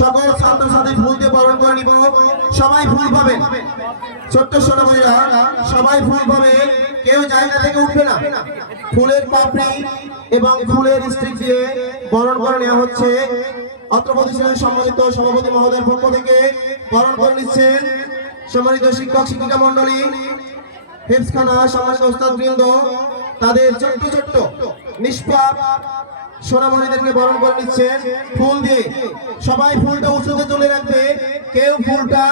সকল ছাত্রছাত্রী ফুল দিয়ে বরণ করে নিব। সবাই ফুল পাবেন ছোট্ট ছোট ভাইরা, সবাই ফুল পাবে কেউ জায়গা থেকে উঠবে না। ফুলের পাপড়ি এবং ফুলের দিয়ে বরণ করে নেওয়া হচ্ছে। সম্মানিত সভাপতি মহোদয়ের পক্ষ থেকে। বরণ করে নিচ্ছেন সম্মানিত শিক্ষক, শিক্ষিকা মন্ডলী হেফসখানা সম্মানিত ওস্তাদ বৃন্দ তাদের ছোট্ট ছোট্ট নিষ্পাপ সোনামণিদেরকে বরণ করে নিচ্ছেন। ফুল দিয়ে। সবাই ফুলটা উঁচুতে তুলে রাখবে। কেউ ফুলটা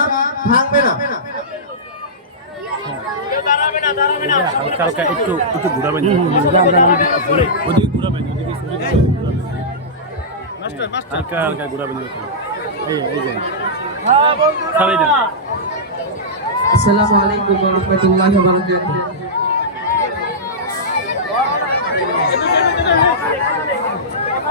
ভাঙবে না। আসসালামু আলাইকুম ওয়া রাহমাতুল্লাহি ওয়া বারাকাতুহু।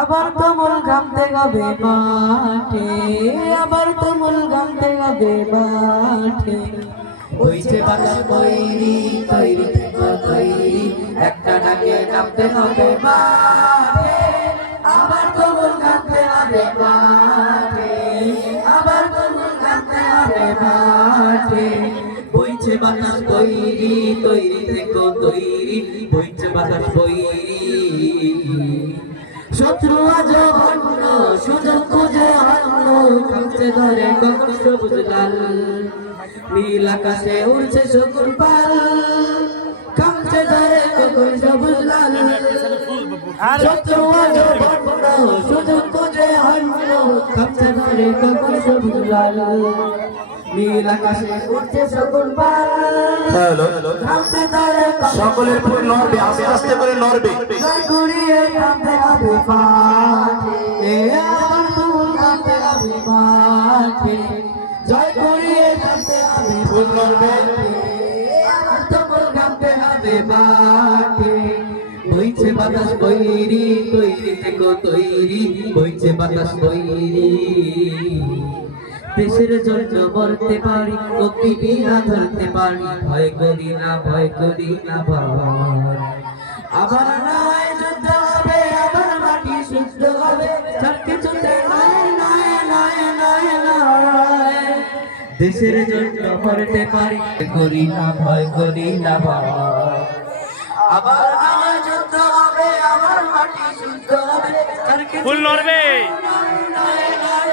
আবার তুমুল ঘামতে হবে মাঠে, আবার তুমুল ঘামতে হবে মাঠে। বইছে বাতাস তৈরি তৈরি, একটা ডাকে নামতে হবে মাঠে। আবার তুমুল ঘামতে হবে মাঠে, আবার তুমুল ঘামতে হবে মাঠে। বইছে বাতাস তৈরি তৈরি থেকে তৈরি, বইছে বাতাস তৈরি শত্রু আজ ভণ্ড সুযোগ খুঁজে অন্য কাছে ধরে কখন সবুজ লাল। নীল আকাশে উড়ছে শকুন পাল কামছে ধরে কখন সবুজ লাল। সুযোগ খুঁজে অন্য ধরে কখন সবুজ লাল। নীল আকাশে শকুন সকলের ফুল নড়বে আস্তে আস্তে করে নড়বে। জয় করিয়ে হবে মাঠে। এ আমার ফুল কাঁদতে হবে মাঠে। জয় হবে ফুল নড়বে। আমার হবে মাঠে। বইছে বাতাস বৈরি তৈরি থেকে তৈরি। বইছে বাতাস বৈরি। দেশের জন্য মরতে পারি অতি বিনা ধরতে পারি। ভয় করি না ভয় করি না ভয়। আবার নয় যুদ্ধ হবে আবার মাটি শুদ্ধ হবে। সব কিছুতে নয় নয় নয় নয় নয়। দেশের জন্য মরতে পারি করি না ভয় করি না ভয়। আবার যুদ্ধ হবে আবার মাটি শুদ্ধ হবে। ফুল নড়বে নয় নয়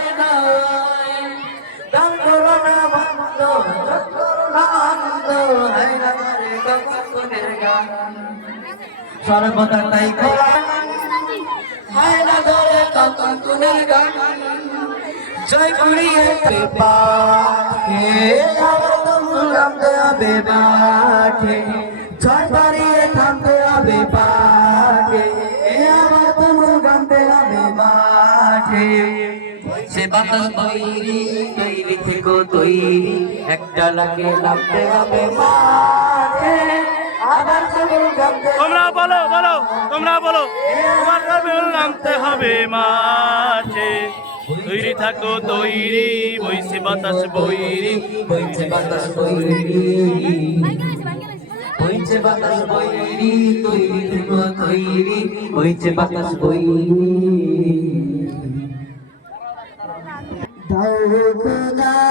সর্বদা তাই হায় না ধরে কখন কোনের গান। জয় করিয়ে পাঠে নামতে হবে মাঠে। জয় করিয়ে থামতে হবে পাঠে আবার তুমুল গামতে হবে মাঠে। সে বাতাস একটা লাগে নামতে হবে মাঠে। তোমরা বলো বলো তোমরা বলো তোমার গর্বে নামতে হবে মাঠে। তৈরি থাকো তৈরি বইছে বাতাস বৈরি বইছে বাতাস তৈরি বইছে বাতাস বৈরি তৈরি থেকে তৈরি বইছে বাতাস বৈরি দাও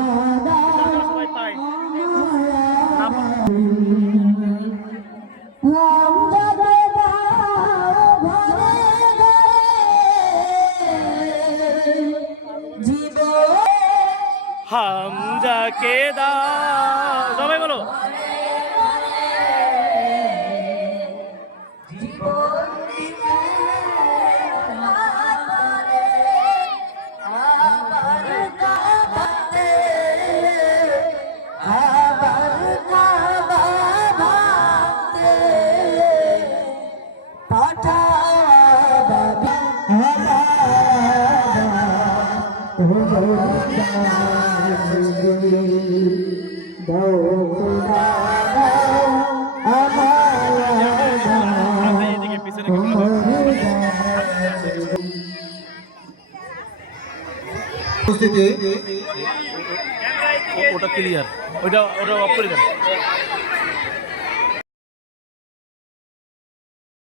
হামজাকে দাও। সবাই বলো। ওটা ক্লিয়ার ওটা ওটা অফ করে দেন।